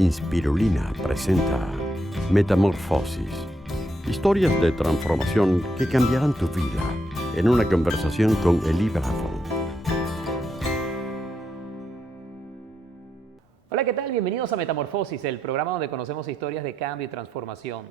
Inspirulina presenta Metamorfosis, historias de transformación que cambiarán tu vida, en una conversación con Eli Bravo. Hola, ¿qué tal? Bienvenidos a Metamorfosis, el programa donde conocemos historias de cambio y transformación.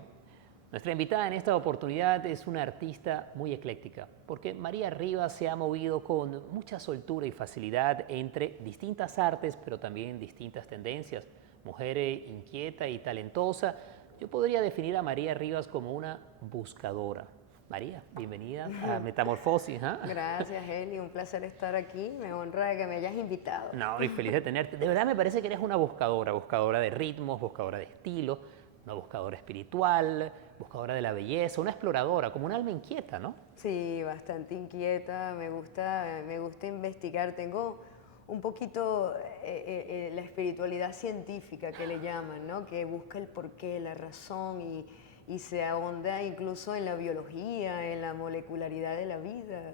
Nuestra invitada en esta oportunidad es una artista muy ecléctica, porque María Rivas se ha movido con mucha soltura y facilidad entre distintas artes, pero también distintas tendencias. Mujer inquieta y talentosa, yo podría definir a María Rivas como una buscadora. María, bienvenida a Metamorfosis. Gracias, Eli, un placer estar aquí, me honra que me hayas invitado. No, y feliz de tenerte. De verdad me parece que eres una buscadora, buscadora de ritmos, buscadora de estilo, una buscadora espiritual, buscadora de la belleza, una exploradora, como un alma inquieta, ¿no? Sí, bastante inquieta, me gusta investigar, tengo un poquito la espiritualidad científica que le llaman, ¿no? Que busca el porqué, la razón y se ahonda incluso en la biología, en la molecularidad de la vida.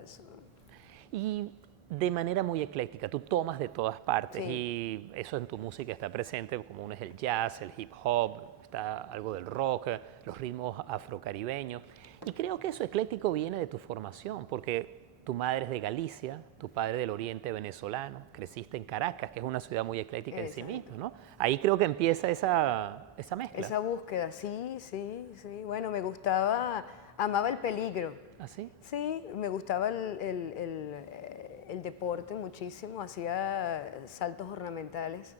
Y de manera muy ecléctica, tú tomas de todas partes Sí. y eso en tu música está presente, como uno es el jazz, el hip hop, está algo del rock, los ritmos afrocaribeños. Y creo que eso ecléctico viene de tu formación, porque tu madre es de Galicia, tu padre del oriente venezolano, creciste en Caracas, que es una ciudad muy ecléctica en sí misma, ¿no? Ahí creo que empieza esa mezcla. Esa búsqueda, sí. Bueno, me gustaba, amaba el peligro. ¿Ah, sí? Sí, me gustaba el deporte muchísimo, hacía saltos ornamentales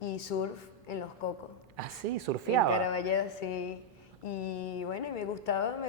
y surf en Los Cocos. ¿Ah, sí? En ¿Surfeaba? Caraballeda, sí. Y bueno, y me gustaba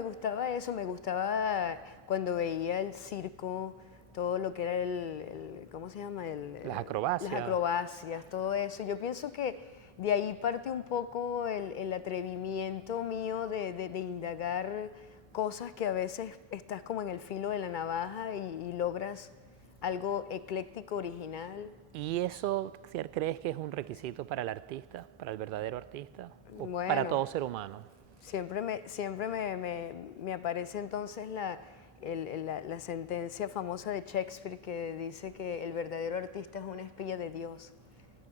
eso, me gustaba cuando veía el circo, todo lo que era ¿cómo se llama? Las acrobacias. Las acrobacias, todo eso. Yo pienso que de ahí parte un poco el atrevimiento mío de indagar cosas que a veces estás como en el filo de la navaja y logras algo ecléctico, original. ¿Y eso crees que es un requisito para el artista, para el verdadero artista, o Bueno, para todo ser humano? Siempre me aparece entonces la sentencia famosa de Shakespeare que dice que el verdadero artista es una espía de Dios.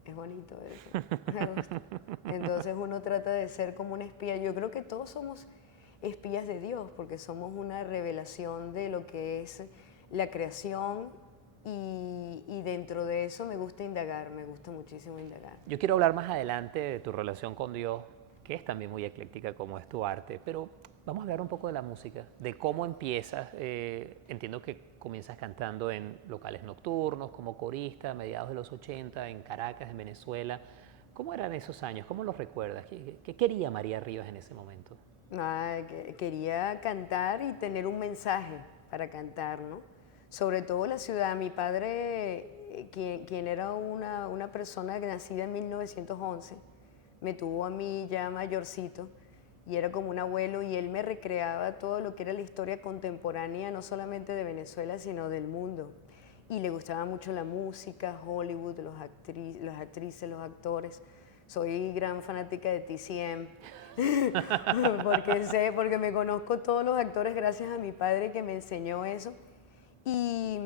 Es bonito eso, me gusta. Entonces uno trata de ser como una espía. Yo creo que todos somos espías de Dios porque somos una revelación de lo que es la creación y dentro de eso me gusta indagar, me gusta muchísimo indagar. Yo quiero hablar más adelante de tu relación con Dios, que es también muy ecléctica como es tu arte, pero vamos a hablar un poco de la música, de cómo empiezas. Entiendo que comienzas cantando en locales nocturnos, como corista, a mediados de los 80, en Caracas, en Venezuela. ¿Cómo eran esos años? ¿Cómo los recuerdas? ¿Qué quería María Rivas en ese momento? Quería cantar y tener un mensaje para cantar, ¿no? Sobre todo la ciudad. Mi padre, quien era una persona nacida en 1911, me tuvo a mí ya mayorcito y era como un abuelo y él me recreaba todo lo que era la historia contemporánea, no solamente de Venezuela, sino del mundo. Y le gustaba mucho la música, Hollywood, las actrices, los actores. Soy gran fanática de TCM, porque me conozco todos los actores gracias a mi padre que me enseñó eso. Y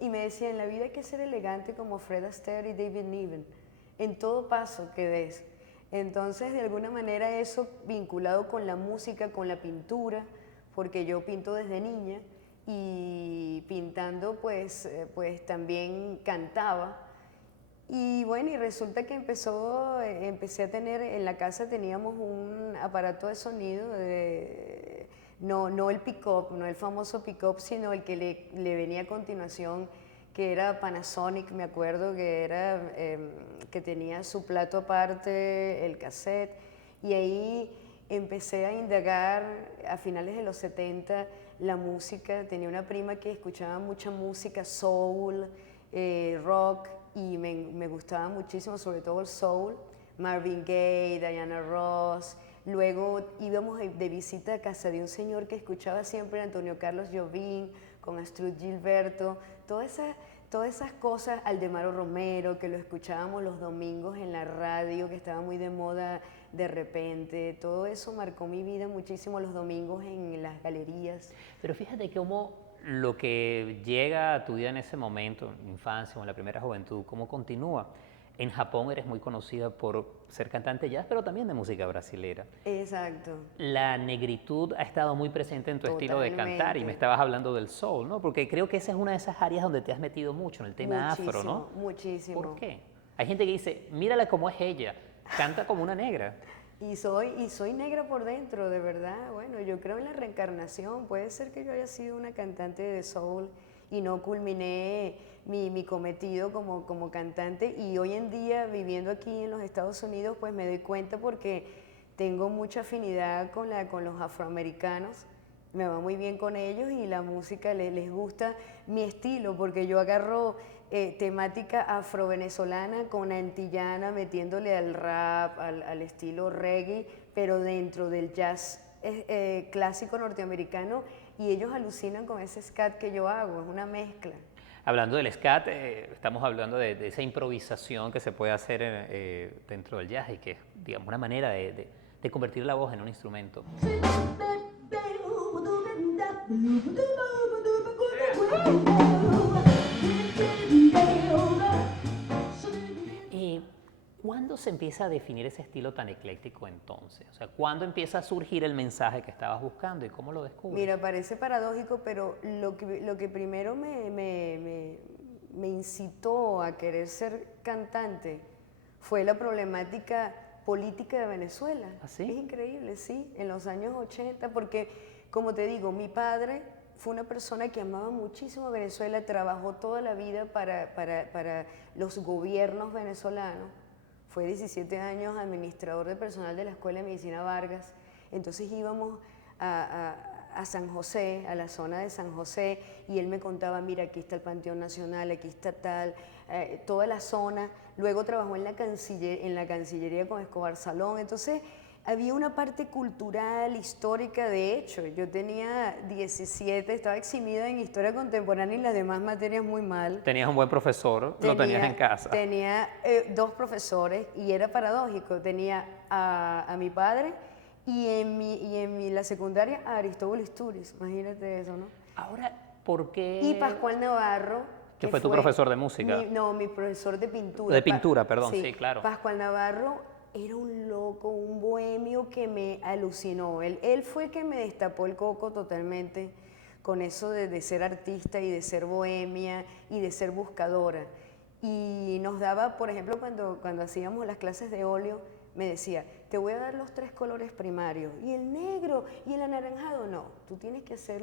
me decía, en la vida hay que ser elegante como Fred Astaire y David Niven, en todo paso que des. Entonces, de alguna manera eso vinculado con la música, con la pintura, porque yo pinto desde niña y pintando pues también cantaba. Y bueno, y resulta que empecé a tener, en la casa teníamos un aparato de sonido, no el pick-up, no el famoso pick-up, sino el que le venía a continuación, que era Panasonic, me acuerdo que tenía su plato aparte, el cassette, y ahí empecé a indagar a finales de los 70 la música. Tenía una prima que escuchaba mucha música, soul, rock, y me gustaba muchísimo, sobre todo el soul, Marvin Gaye, Diana Ross. Luego íbamos de visita a casa de un señor que escuchaba siempre Antonio Carlos Jobim, con Astrud Gilberto, todas esas cosas, Aldemaro Romero, que lo escuchábamos los domingos en la radio, que estaba muy de moda de repente. Todo eso marcó mi vida muchísimo, los domingos en las galerías. Pero fíjate cómo lo que llega a tu vida en ese momento, en infancia o en la primera juventud, cómo continúa. En Japón eres muy conocida por ser cantante de jazz, pero también de música brasilera. Exacto. La negritud ha estado muy presente en tu estilo de cantar y Totalmente. me estabas hablando del soul, ¿no? Porque creo que esa es una de esas áreas donde te has metido mucho, en el tema afro, ¿no? Muchísimo. ¿Por qué? Hay gente que dice, mírala cómo es ella, canta como una negra. Y soy negra por dentro, de verdad. Bueno, yo creo en la reencarnación. Puede ser que yo haya sido una cantante de soul y no culminé mi cometido como cantante. Y hoy en día, viviendo aquí en los Estados Unidos, pues me doy cuenta porque tengo mucha afinidad con los afroamericanos. Me va muy bien con ellos y la música les gusta mi estilo, porque yo agarro temática afro-venezolana con antillana, metiéndole al rap, al estilo reggae, pero dentro del jazz clásico norteamericano, y ellos alucinan con ese scat que yo hago, es una mezcla. Hablando del scat, estamos hablando de esa improvisación que se puede hacer dentro del jazz y que es, digamos, una manera de convertir la voz en un instrumento. ¿Cuándo se empieza a definir ese estilo tan ecléctico entonces? O sea, ¿cuándo empieza a surgir el mensaje que estabas buscando y cómo lo descubres? Mira, parece paradójico, pero lo que primero me incitó a querer ser cantante fue la problemática política de Venezuela. ¿Ah, sí? Es increíble, sí, en los años 80, porque, como te digo, mi padre fue una persona que amaba muchísimo a Venezuela, trabajó toda la vida para los gobiernos venezolanos. Fue 17 años administrador de personal de la Escuela de Medicina Vargas. Entonces íbamos a San José, a la zona de San José, y él me contaba, mira, aquí está el Panteón Nacional, aquí está tal, toda la zona. Luego trabajó en la Cancillería con Escobar Salón. Entonces había una parte cultural, histórica. De hecho, yo tenía 17, estaba eximida en Historia Contemporánea y las demás materias muy mal. Tenías un buen profesor, lo tenías en casa. Tenía 2 profesores y era paradójico. Tenía a mi padre y en la secundaria a Aristóbulo Istúriz. Imagínate eso, ¿no? Ahora, ¿por qué? Y Pascual Navarro. ¿Que fue tu profesor de música? Mi profesor de pintura. De pintura, perdón, sí, claro. Pascual Navarro era un loco, un bohemio que me alucinó. Él fue el que me destapó el coco totalmente con eso de ser artista y de ser bohemia y de ser buscadora. Y nos daba, por ejemplo, cuando hacíamos las clases de óleo, me decía, te voy a dar los 3 colores primarios, y el negro y el anaranjado. No, tú tienes que hacer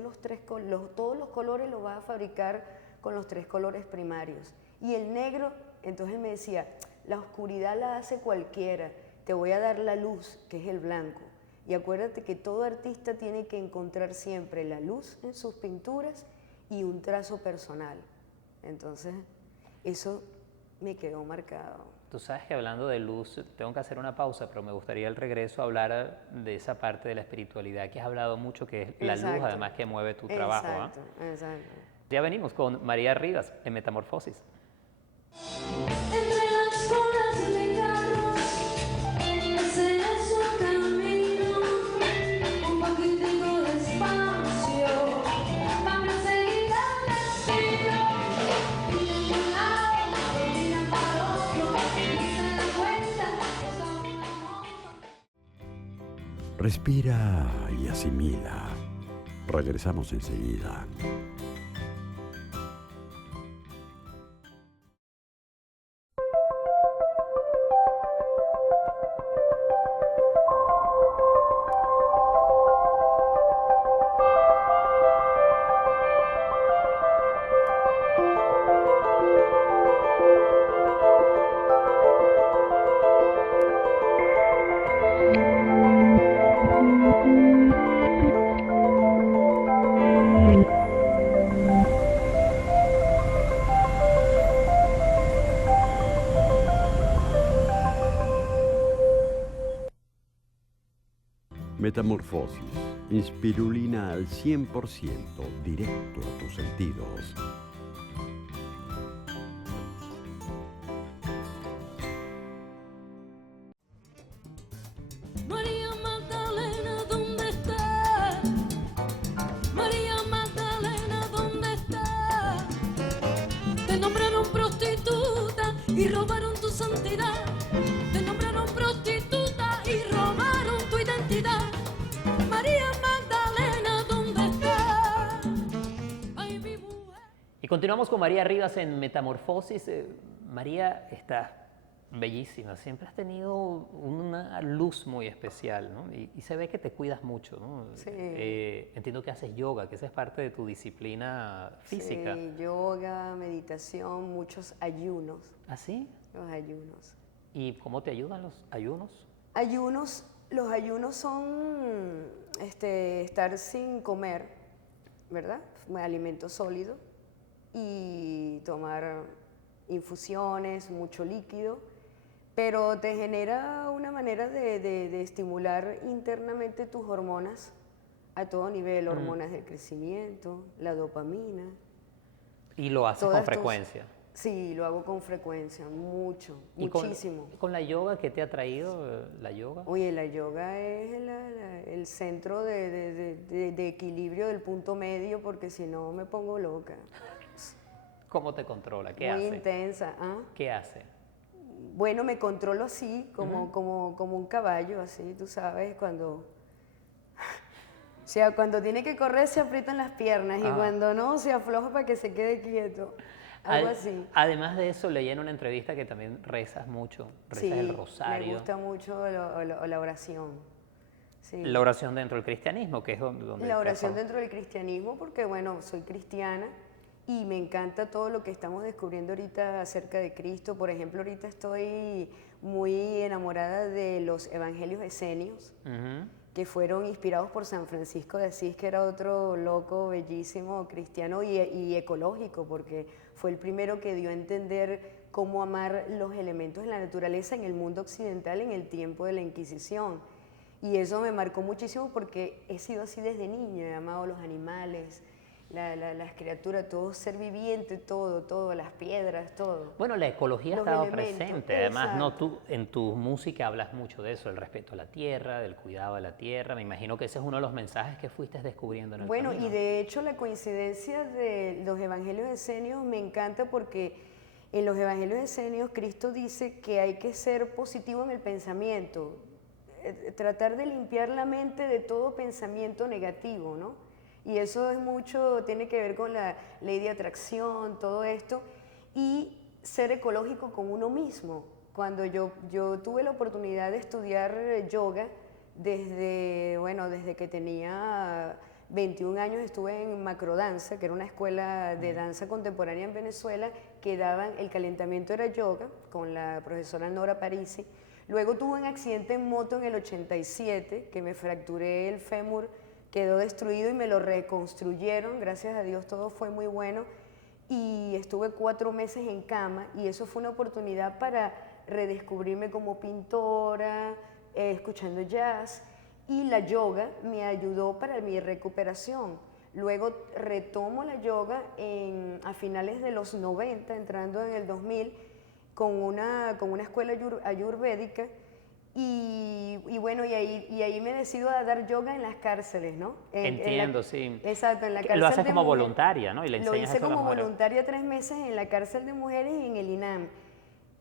todos los colores los vas a fabricar con los 3 colores primarios. Y el negro, entonces él me decía, la oscuridad la hace cualquiera, te voy a dar la luz, que es el blanco. Y acuérdate que todo artista tiene que encontrar siempre la luz en sus pinturas y un trazo personal. Entonces, eso me quedó marcado. Tú sabes que hablando de luz, tengo que hacer una pausa, pero me gustaría al regreso hablar de esa parte de la espiritualidad que has hablado mucho, que es la luz, además, que mueve tu trabajo. Exacto, exacto. Ya venimos con María Rivas en Metamorfosis. Entre las olas de carros, ese es su camino, un poquitico de espacio, cambio enseguida el destino, y de un lado, miran para otro, y se dan cuenta que son una moda. Respira y asimila. Regresamos enseguida. Metamorfosis. Inspirulina al 100%, directo a tus sentidos. María Magdalena, ¿dónde está? María Magdalena, ¿dónde está? Te nombraron prostituta y robaron tu santidad. continuamos con María Rivas en Metamorfosis. María, estás bellísima, siempre has tenido una luz muy especial, ¿no? Y se ve que te cuidas mucho, ¿no? Sí. Entiendo que haces yoga, que esa es parte de tu disciplina física. Sí, yoga, meditación, muchos ayunos, ¿Ah, sí? los ayunos. ¿Y cómo te ayudan los ayunos? Los ayunos son estar sin comer, ¿verdad? Alimento sólido y tomar infusiones, mucho líquido, pero te genera una manera de estimular internamente tus hormonas a todo nivel, hormonas del crecimiento, la dopamina. Y lo haces con Todas tus- frecuencia. Sí, lo hago con frecuencia, mucho, ¿Y muchísimo. con la yoga, qué te ha traído la yoga? Oye, la yoga es el centro de equilibrio del punto medio, porque si no me pongo loca. ¿Cómo te controla? ¿Qué Muy hace? intensa. ¿Ah? ¿Qué hace? Bueno, me controlo así, como un caballo, así, tú sabes, cuando... O sea, cuando tiene que correr se aprietan las piernas y Ah. cuando no, se afloja para que se quede quieto. Algo así. Además de eso, leí en una entrevista que también rezas mucho, rezas el rosario. me gusta mucho la oración. Sí. La oración dentro del cristianismo, que es donde La te oración has- dentro del cristianismo, porque bueno, soy cristiana y me encanta todo lo que estamos descubriendo ahorita acerca de Cristo. Por ejemplo, ahorita estoy muy enamorada de los evangelios esenios, Ujú. que fueron inspirados por San Francisco de Asís, que era otro loco, bellísimo, cristiano y ecológico, porque fue el primero que dio a entender cómo amar los elementos de la naturaleza en el mundo occidental en el tiempo de la Inquisición. Y eso me marcó muchísimo porque he sido así desde niña, he amado los animales, las criaturas, todo ser viviente, todo, las piedras, todo. Bueno, la ecología ha Los estado elementos, presente. Además, no, exacto. tú en tu música hablas mucho de eso, el respeto a la tierra, del cuidado de la tierra. Me imagino que ese es uno de los mensajes que fuiste descubriendo en el Bueno, camino. y de hecho la coincidencia de los evangelios esenios me encanta porque en los evangelios esenios Cristo dice que hay que ser positivo en el pensamiento, tratar de limpiar la mente de todo pensamiento negativo, ¿no? Y eso es mucho, tiene que ver con la ley de atracción, todo esto, y ser ecológico con uno mismo. Cuando yo tuve la oportunidad de estudiar yoga, desde que tenía 21 años estuve en Macrodanza, que era una escuela de danza contemporánea en Venezuela, que daban, el calentamiento era yoga, con la profesora Nora Parisi. Luego tuve un accidente en moto en el 87, que me fracturé el fémur, quedó destruido y me lo reconstruyeron, gracias a Dios todo fue muy bueno. Y estuve 4 meses en cama y eso fue una oportunidad para redescubrirme como pintora, escuchando jazz, y la yoga me ayudó para mi recuperación. Luego retomo la yoga a finales de los 90, entrando en el 2000, con una escuela ayurvédica, y bueno, y ahí me decido a dar yoga en las cárceles, ¿no? Entiendo, sí. Exacto, en la Que cárcel lo haces de como mujeres. voluntaria, ¿no? Y le Lo enseñas hice eso a las como mujeres. voluntaria 3 meses en la cárcel de mujeres y en el INAM.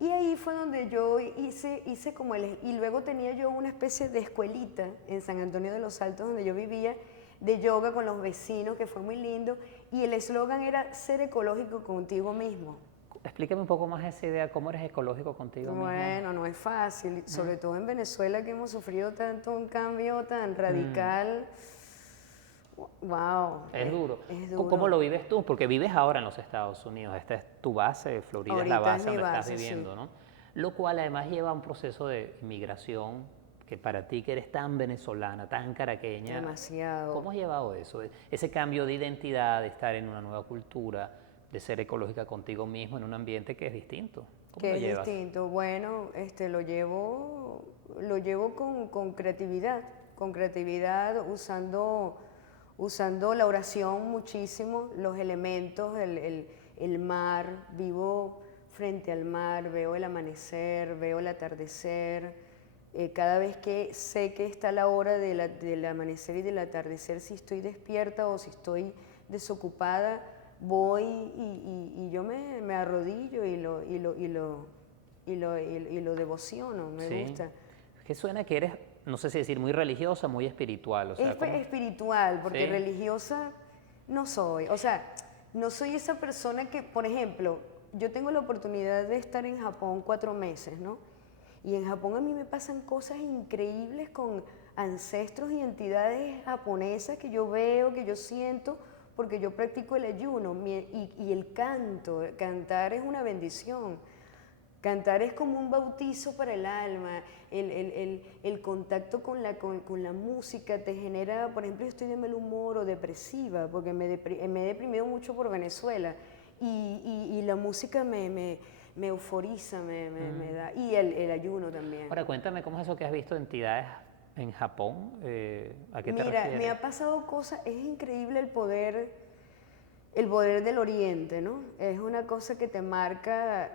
Y ahí fue donde yo hice como y luego tenía yo una especie de escuelita en San Antonio de los Altos, donde yo vivía, de yoga con los vecinos, que fue muy lindo. Y el eslogan era ser ecológico contigo mismo. Explícame un poco más esa idea, ¿cómo eres ecológico contigo mismo? Bueno, no es fácil, sobre todo en Venezuela, que hemos sufrido tanto un cambio tan radical. Wow. Es duro. Es duro. ¿Cómo lo vives tú? Porque vives ahora en los Estados Unidos. Esta es tu base, Florida es la Ahorita es base mi donde base, estás sí. viviendo, ¿no? Lo cual además lleva a un proceso de inmigración que para ti que eres tan venezolana, tan caraqueña, Demasiado. ¿cómo has llevado eso? Ese cambio de identidad, de estar en una nueva cultura, de ser ecológica contigo mismo en un ambiente que es distinto. ¿Cómo Que lo es llevas? distinto. Bueno, lo llevo con creatividad, usando la oración muchísimo, los elementos, el mar, vivo frente al mar, veo el amanecer, veo el atardecer. Cada vez que sé que está la hora del amanecer y del atardecer, si estoy despierta o si estoy desocupada, voy y yo me arrodillo y lo devociono, me Sí. gusta. Es que suena que eres, no sé si decir muy religiosa, muy espiritual. O sea, Es ¿cómo? espiritual, porque Sí. religiosa no soy. O sea, No soy esa persona que, por ejemplo, yo tengo la oportunidad de estar en Japón 4 meses, ¿no? Y en Japón a mí me pasan cosas increíbles con ancestros y entidades japonesas que yo veo, que yo siento, porque yo practico el ayuno y el canto. Cantar es una bendición. Cantar es como un bautizo para el alma, el contacto con la música te genera, por ejemplo, yo estoy de mal humor o depresiva, porque me he deprimido mucho por Venezuela, y la música me euforiza, me da, y el ayuno también. Ahora, cuéntame cómo es eso que has visto entidades en Japón, ¿a qué te Mira, refieres? me ha pasado cosas, es increíble el poder del Oriente, ¿no? Es una cosa que te marca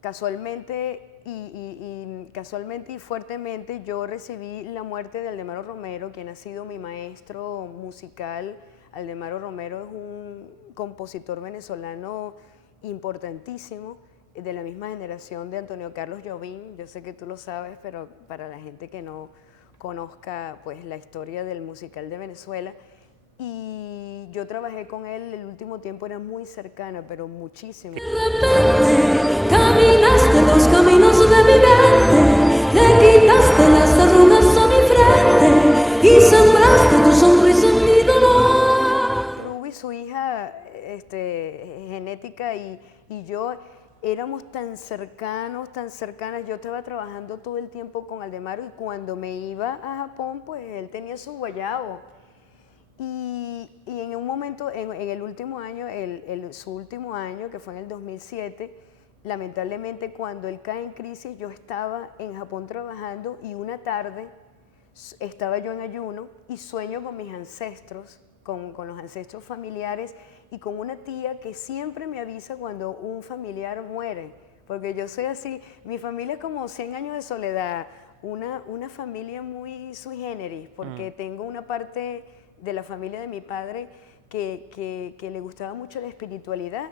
casualmente y fuertemente. Yo recibí la muerte de Aldemaro Romero, quien ha sido mi maestro musical. Aldemaro Romero es un compositor venezolano importantísimo, de la misma generación de Antonio Carlos Jobim. Yo sé que tú lo sabes, pero para la gente que no conozca pues la historia del musical de Venezuela. Y yo trabajé con él el último tiempo, era muy cercana, pero muchísimo. Caminaste los caminos de mi mente, le quitaste las arrugas a mi frente y sembraste tu sonrisa en mi dolor. Ruby, su hija genética y yo éramos tan cercanos, tan cercanas. Yo estaba trabajando todo el tiempo con Aldemaro y cuando me iba a Japón, pues él tenía su guayabo. Y en un momento, en el último año, su último año, que fue en el 2007, lamentablemente cuando él cae en crisis, yo estaba en Japón trabajando y una tarde estaba yo en ayuno y sueño con mis ancestros, con los ancestros familiares y con una tía que siempre me avisa cuando un familiar muere, porque yo soy así, mi familia es como 100 años de soledad, una familia muy sui generis, porque tengo una parte de la familia de mi padre que le gustaba mucho la espiritualidad.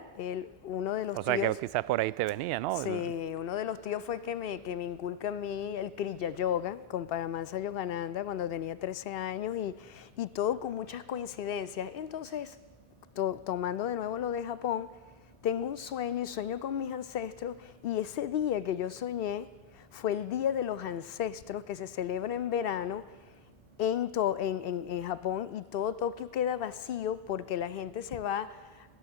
Uno de los O sea, tíos, que quizás por ahí te venía, ¿no? sí, uno de los tíos fue que me inculca a mí el Kriya Yoga con Paramansa Yogananda cuando tenía 13 años y todo con muchas coincidencias. Entonces, tomando de nuevo lo de Japón, tengo un sueño y sueño con mis ancestros y ese día que yo soñé fue el Día de los Ancestros que se celebra en verano en Japón y todo Tokio queda vacío porque la gente se va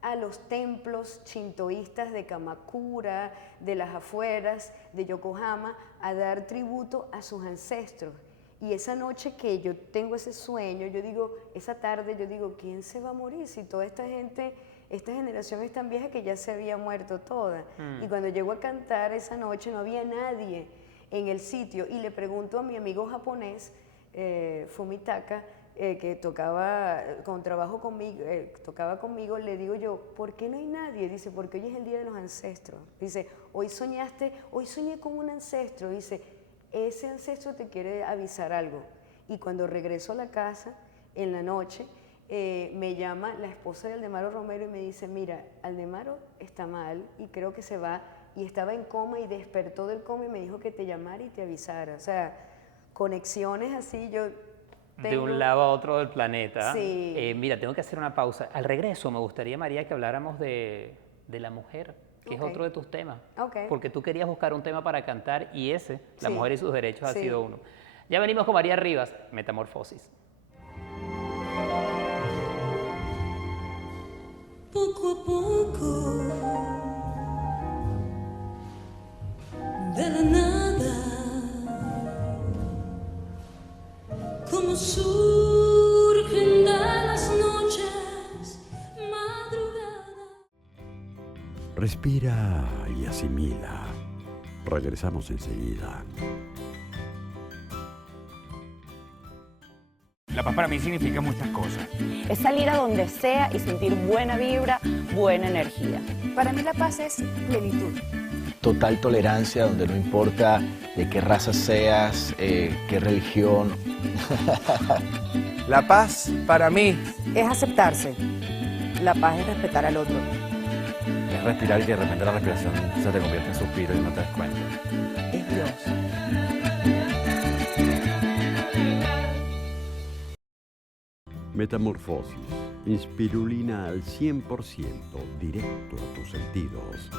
a los templos shintoístas de Kamakura, de las afueras, de Yokohama, a dar tributo a sus ancestros. Y esa noche que yo tengo ese sueño, yo digo, esa tarde yo digo, ¿quién se va a morir si toda esta gente, esta generación es tan vieja que ya se había muerto toda? Y cuando llego a cantar esa noche no había nadie en el sitio y le pregunto a mi amigo japonés, Fumitaka, que tocaba conmigo, le digo yo, ¿por qué no hay nadie? Dice, porque hoy es el Día de los Ancestros. Dice, hoy soñé con un ancestro. Dice, ese ancestro te quiere avisar algo. Y cuando regreso a la casa, en la noche, me llama la esposa de Aldemaro Romero y me dice, mira, Aldemaro está mal y creo que se va, y estaba en coma y despertó del coma y me dijo que te llamara y te avisara. O sea, conexiones así, yo tengo... De un lado a otro del planeta. Sí. Mira, tengo que hacer una pausa. Al regreso me gustaría, María, que habláramos de la mujer, que es Ok. otro de tus temas. Ok. Porque tú querías buscar un tema para cantar y ese, la Sí. mujer y sus derechos, ha Sí. sido uno. Ya venimos con María Rivas, Metamorfosis. Poco a poco, de la nada, como surgen de las noches madrugadas. Respira y asimila. Regresamos enseguida. La paz para mí significa muchas cosas. Es salir a donde sea y sentir buena vibra, buena energía. Para mí la paz es plenitud. Total tolerancia, donde no importa de qué raza seas, qué religión. La paz para mí Es aceptarse. La paz es respetar al otro. Es respirar y que de repente la respiración se te convierte en suspiro y no te das cuenta. Es Dios. Metamorfosis. Inspirulina al 100%, directo a tus sentidos.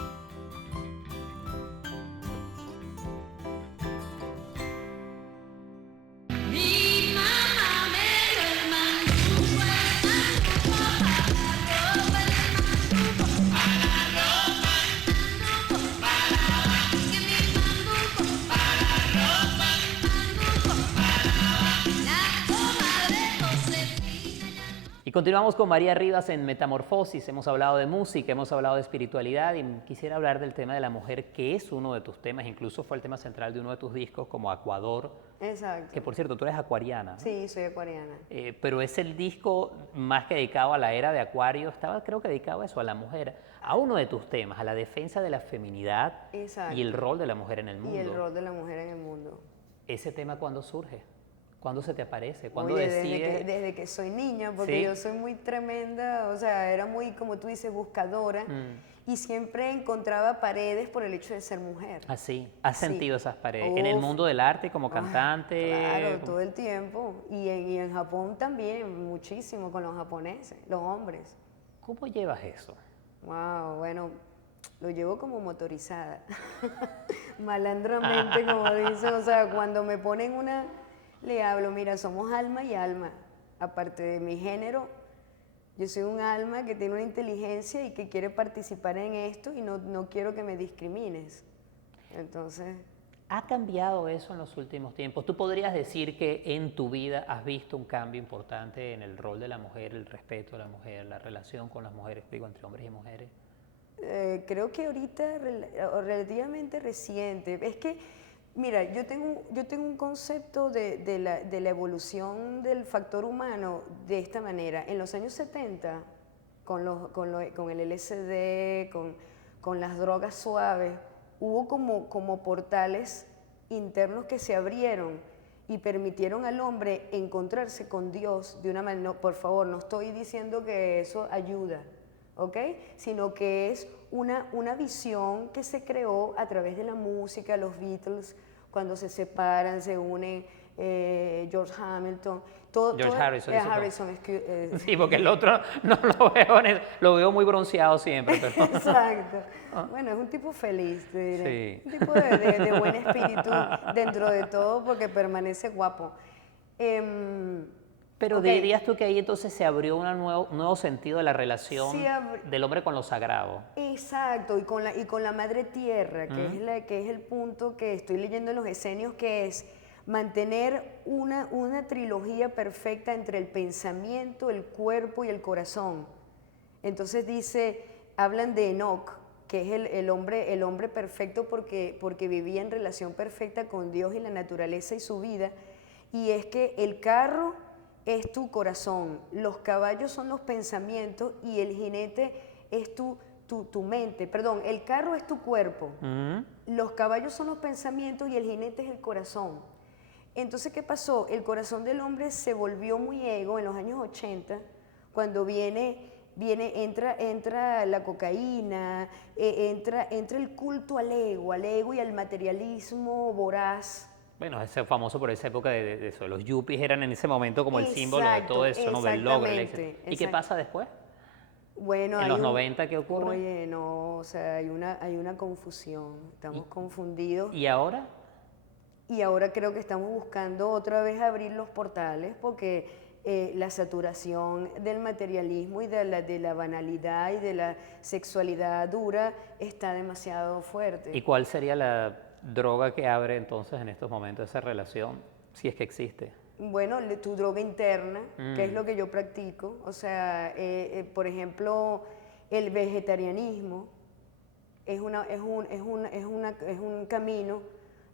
Y continuamos con María Rivas en Metamorfosis. Hemos hablado de música, hemos hablado de espiritualidad y quisiera hablar del tema de la mujer, que es uno de tus temas, incluso fue el tema central de uno de tus discos, como Acuador. Exacto. Que por cierto, tú eres acuariana, ¿no? Sí, soy acuariana. Pero es el disco más que dedicado a la era de Acuario, estaba creo que dedicado a eso, a la mujer, a uno de tus temas, a la defensa de la feminidad. Exacto. Y el rol de la mujer en el mundo. Y el rol de la mujer en el mundo. ¿Ese tema cuándo surge? ¿Cuándo se te aparece? ¿Cuándo Oye, decides? desde que soy niña, porque ¿Sí? yo soy muy tremenda, o sea, era muy, como tú dices, buscadora, y siempre encontraba paredes por el hecho de ser mujer. Así, ¿has Sí. sentido esas paredes? ¿En el mundo del arte como cantante? Claro, todo el tiempo. Y en Japón también, muchísimo, con los japoneses, los hombres. ¿Cómo llevas eso? Wow, bueno, lo llevo como motorizada. Malandramente, como dicen, o sea, cuando me ponen una, le hablo, mira, somos alma y alma. Aparte de mi género, yo soy un alma que tiene una inteligencia y que quiere participar en esto y no quiero que me discrimines. Entonces... ¿Ha cambiado eso en los últimos tiempos? ¿Tú podrías decir que en tu vida has visto un cambio importante en el rol de la mujer, el respeto a la mujer, la relación con las mujeres, digo, entre hombres y mujeres? Creo que ahorita relativamente reciente. Es que, mira, yo tengo un concepto de la evolución del factor humano de esta manera. En los años 70, con el LSD, con las drogas suaves, hubo como portales internos que se abrieron y permitieron al hombre encontrarse con Dios de una manera. No, por favor, no estoy diciendo que eso ayuda, ¿ok? Sino que es una visión que se creó a través de la música, los Beatles, cuando se separan, se unen, George Hamilton, George Harrison. Sí, porque el otro no lo veo, lo veo muy bronceado siempre. Pero... Exacto. Bueno, es un tipo feliz, te diré. Sí. Un tipo de buen espíritu dentro de todo porque permanece guapo. Pero Okay. dirías tú que ahí entonces se abrió un nuevo sentido de la relación Sí, del hombre con lo sagrado. Exacto, y con la madre tierra, que es el punto que estoy leyendo en los esenios, que es mantener una trilogía perfecta entre el pensamiento, el cuerpo y el corazón. Entonces hablan de Enoch, que es el hombre perfecto porque vivía en relación perfecta con Dios y la naturaleza y su vida, y es que el carro es tu corazón, los caballos son los pensamientos y el jinete es tu mente, perdón, el carro es tu cuerpo, los caballos son los pensamientos y el jinete es el corazón. Entonces, ¿qué pasó? El corazón del hombre se volvió muy ego en los años 80, cuando entra la cocaína, entra el culto al ego y al materialismo voraz. Bueno, es famoso por esa época de eso. Los yuppies eran en ese momento como el símbolo de todo eso, ¿no? Del logro. ¿Y qué pasa después? Bueno, ¿En los 90 qué ocurre? Oye, no, o sea, hay una confusión, estamos confundidos. ¿Y ahora? Y ahora creo que estamos buscando otra vez abrir los portales porque la saturación del materialismo y de la banalidad y de la sexualidad dura está demasiado fuerte. ¿Y cuál sería la droga que abre entonces en estos momentos esa relación, si es que existe? Bueno, tu droga interna, que es lo que yo practico, o sea, por ejemplo, el vegetarianismo es un camino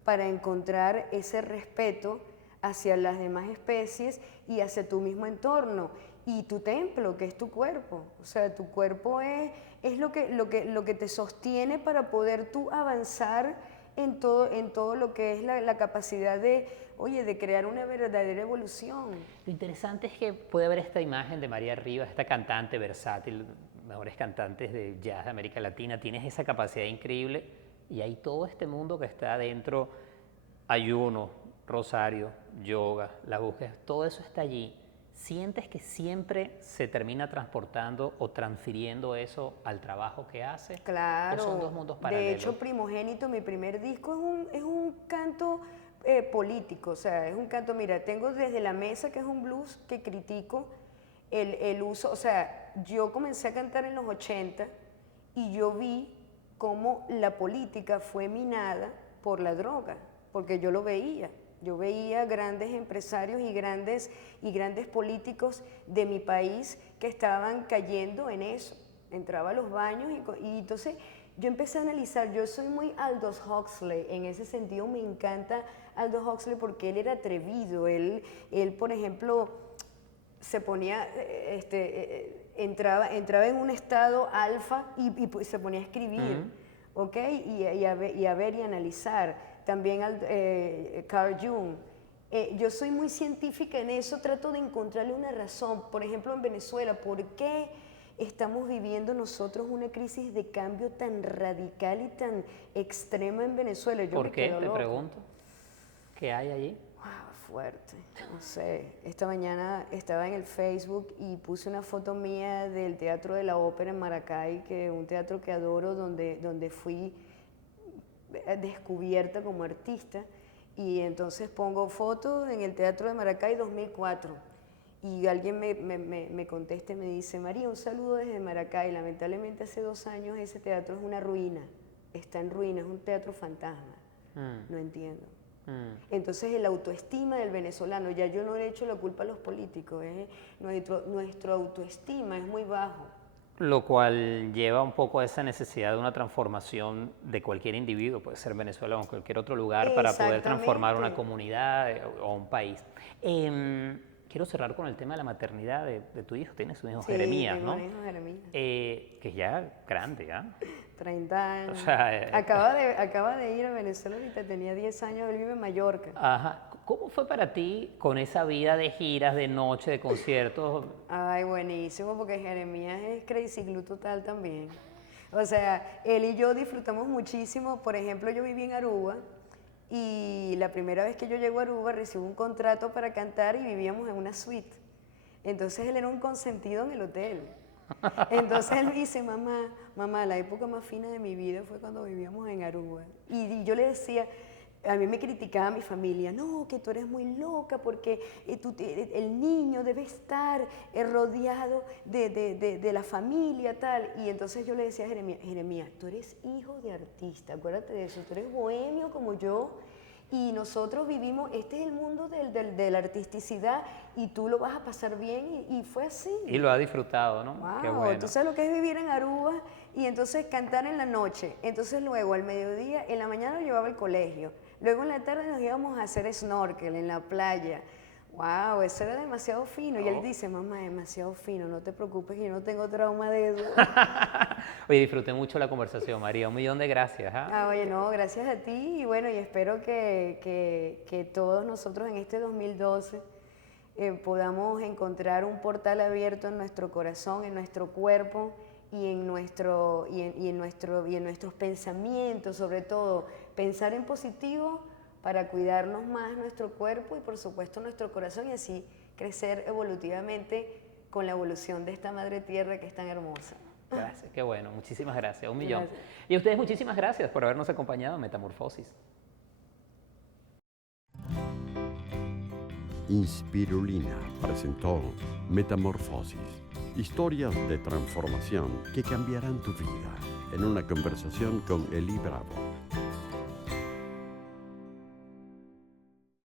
para encontrar ese respeto hacia las demás especies y hacia tu mismo entorno y tu templo, que es tu cuerpo. O sea, tu cuerpo es lo que te sostiene para poder tú avanzar en todo lo que es la capacidad de crear una verdadera evolución. Lo interesante es que puede haber esta imagen de María Rivas, esta cantante versátil, mejores cantantes de jazz de América Latina, tienes esa capacidad increíble y hay todo este mundo que está adentro, ayuno, rosario, yoga, la búsqueda, todo eso está allí. ¿sientes que siempre se termina transportando o transfiriendo eso al trabajo que hace? Claro. ¿O son dos mundos De paralelos? hecho, Primogénito, mi primer disco, es un canto político. O sea, es un canto, mira, tengo Desde la Mesa, que es un blues que critico el uso. O sea, yo comencé a cantar en los 80 y yo vi cómo la política fue minada por la droga, porque yo lo veía. Yo veía grandes empresarios y grandes políticos de mi país que estaban cayendo en eso. Entraba a los baños y entonces yo empecé a analizar. Yo soy muy Aldous Huxley, en ese sentido me encanta Aldous Huxley porque él era atrevido. Él por ejemplo, se ponía, entraba en un estado alfa y pues se ponía a escribir, ¿ok? Y a ver y analizar. También Carl Jung. Yo soy muy científica en eso, trato de encontrarle una razón. Por ejemplo, en Venezuela, ¿por qué estamos viviendo nosotros una crisis de cambio tan radical y tan extrema en Venezuela? ¿Por qué? Te pregunto. ¿Qué hay allí? Wow, fuerte. No sé. Esta mañana estaba en el Facebook y puse una foto mía del Teatro de la Ópera en Maracay, que es un teatro que adoro, donde fui descubierta como artista, y entonces pongo fotos en el Teatro de Maracay 2004 y alguien me contesta y me dice: María, un saludo desde Maracay. Lamentablemente hace 2 años ese teatro es una ruina, está en ruina, es un teatro fantasma. No entiendo. Entonces el autoestima del venezolano, ya yo no le echo la culpa a los políticos, nuestro autoestima es muy bajo. Lo cual lleva un poco a esa necesidad de una transformación de cualquier individuo, puede ser Venezuela o en cualquier otro lugar, para poder transformar una comunidad o un país. Quiero cerrar con el tema de la maternidad de tu hijo. Tienes un hijo, Sí, Jeremías, tengo ¿no? un hijo, Jeremías. Que es ya grande, ¿ya? 30 años. O sea, acaba de ir a Venezuela ahorita, tenía 10 años, él vive en Mallorca. Ajá. ¿Cómo fue para ti con esa vida de giras, de noche, de conciertos? Ay, buenísimo, porque Jeremías es crazy glue total también. O sea, él y yo disfrutamos muchísimo. Por ejemplo, yo viví en Aruba y la primera vez que yo llego a Aruba recibo un contrato para cantar y vivíamos en una suite. Entonces él era un consentido en el hotel. Entonces él me dice: mamá, la época más fina de mi vida fue cuando vivíamos en Aruba. Y yo le decía, a mí me criticaba mi familia: no, que tú eres muy loca porque el niño debe estar rodeado de la familia, tal. Y entonces yo le decía a Jeremías, tú eres hijo de artista, acuérdate de eso, tú eres bohemio como yo, y nosotros vivimos, este es el mundo de la artisticidad y tú lo vas a pasar bien, y fue así. Y lo ha disfrutado, ¿no? Wow, Qué bueno. tú sabes lo que es vivir en Aruba y entonces cantar en la noche, entonces luego al mediodía, en la mañana lo llevaba al colegio, luego en la tarde nos íbamos a hacer snorkel en la playa. Wow, eso era demasiado fino. Y él dice: mamá, demasiado fino, no te preocupes, yo no tengo trauma de eso. Oye, disfruté mucho la conversación, María. 1.000.000 de gracias. Oye, no, gracias a ti. Y bueno, y espero que todos nosotros en este 2012 podamos encontrar un portal abierto en nuestro corazón, en nuestro cuerpo y en nuestros pensamientos, sobre todo pensar en positivo para cuidarnos más nuestro cuerpo y por supuesto nuestro corazón, y así crecer evolutivamente con la evolución de esta madre tierra que es tan hermosa. Gracias, qué bueno, muchísimas gracias, 1.000.000. Gracias. Y a ustedes muchísimas gracias por habernos acompañado en Metamorfosis. Inspirulina presentó Metamorfosis, historias de transformación que cambiarán tu vida, en una conversación con Eli Bravo.